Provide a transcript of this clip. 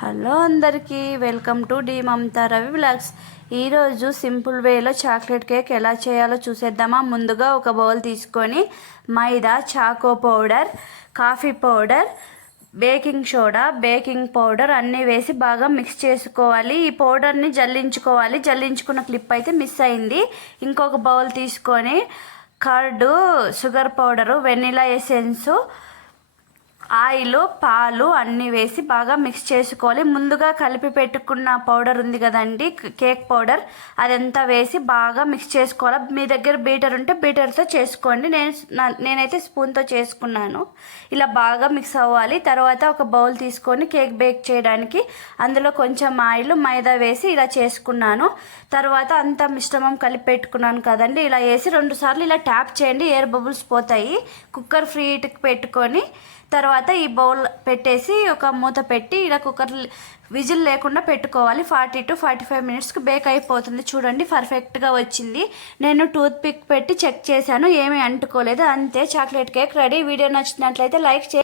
Hello అందరికీ welcome to the Mamata Ravi blogs. ఈరోజు simple వేలో చాక్లెట్ కేక్ ఎలా చేయాలో చూసేద్దామా. ముందుగా ఒక బౌల్ తీసుకొని maida choco powder coffee powder baking soda baking powder అన్నీ వేసి బాగా మిక్స్ చేసుకోవాలి. ఈ పౌడర్ని జల్లించుకోవాలి. జల్లించుకున్న క్లిప్ అయితే మిస్ అయింది. ఇంకొక బౌల్ తీసుకొని curd sugar powder vanilla essence oil పాలు అన్నీ వేసి బాగా మిక్స్ చేసుకోవాలి. ముందుగా కలిపి పెట్టుకున్న పౌడర్ ఉంది కదండి కేక్ పౌడర్. అదంతా వేసి బాగా మిక్స్ చేసుకోవాలి. మీ దగ్గర బీటర్ ఉంటే బీటర్తో చేసుకోండి. నేను నేనైతే స్పూన్తో చేసుకున్నాను. ఇలా బాగా మిక్స్ అవ్వాలి. తర్వాత ఒక బౌల్ తీసుకొని కేక్ బేక్ చేయడానికి అందులో కొంచెం ఆయిల్ మైదా వేసి ఇలా చేసుకున్నాను. తర్వాత అంతా మిశ్రమం కలిపి పెట్టుకున్నాను కదండి. ఇలా వేసి రెండు సార్లు ఇలా ట్యాప్ చేయండి. ఎయిర్ బబుల్స్ పోతాయి. కుక్కర్ ఫ్రీ పెట్టుకొని తర్వాత ఈ బౌల్ పెట్టేసి ఒక మూత పెట్టి ఇలా కుక్కర్ విజిల్ లేకుండా పెట్టుకోవాలి. ఫార్టీ టు ఫార్టీ ఫైవ్ మినిట్స్కి బేక్ అయిపోతుంది. చూడండి పర్ఫెక్ట్గా వచ్చింది. నేను టూత్ పిక్ పెట్టి చెక్ చేశాను. ఏమీ అంటుకోలేదు. అంతే చాక్లెట్ కేక్ రెడీ వీడియో నచ్చినట్లయితే లైక్ చే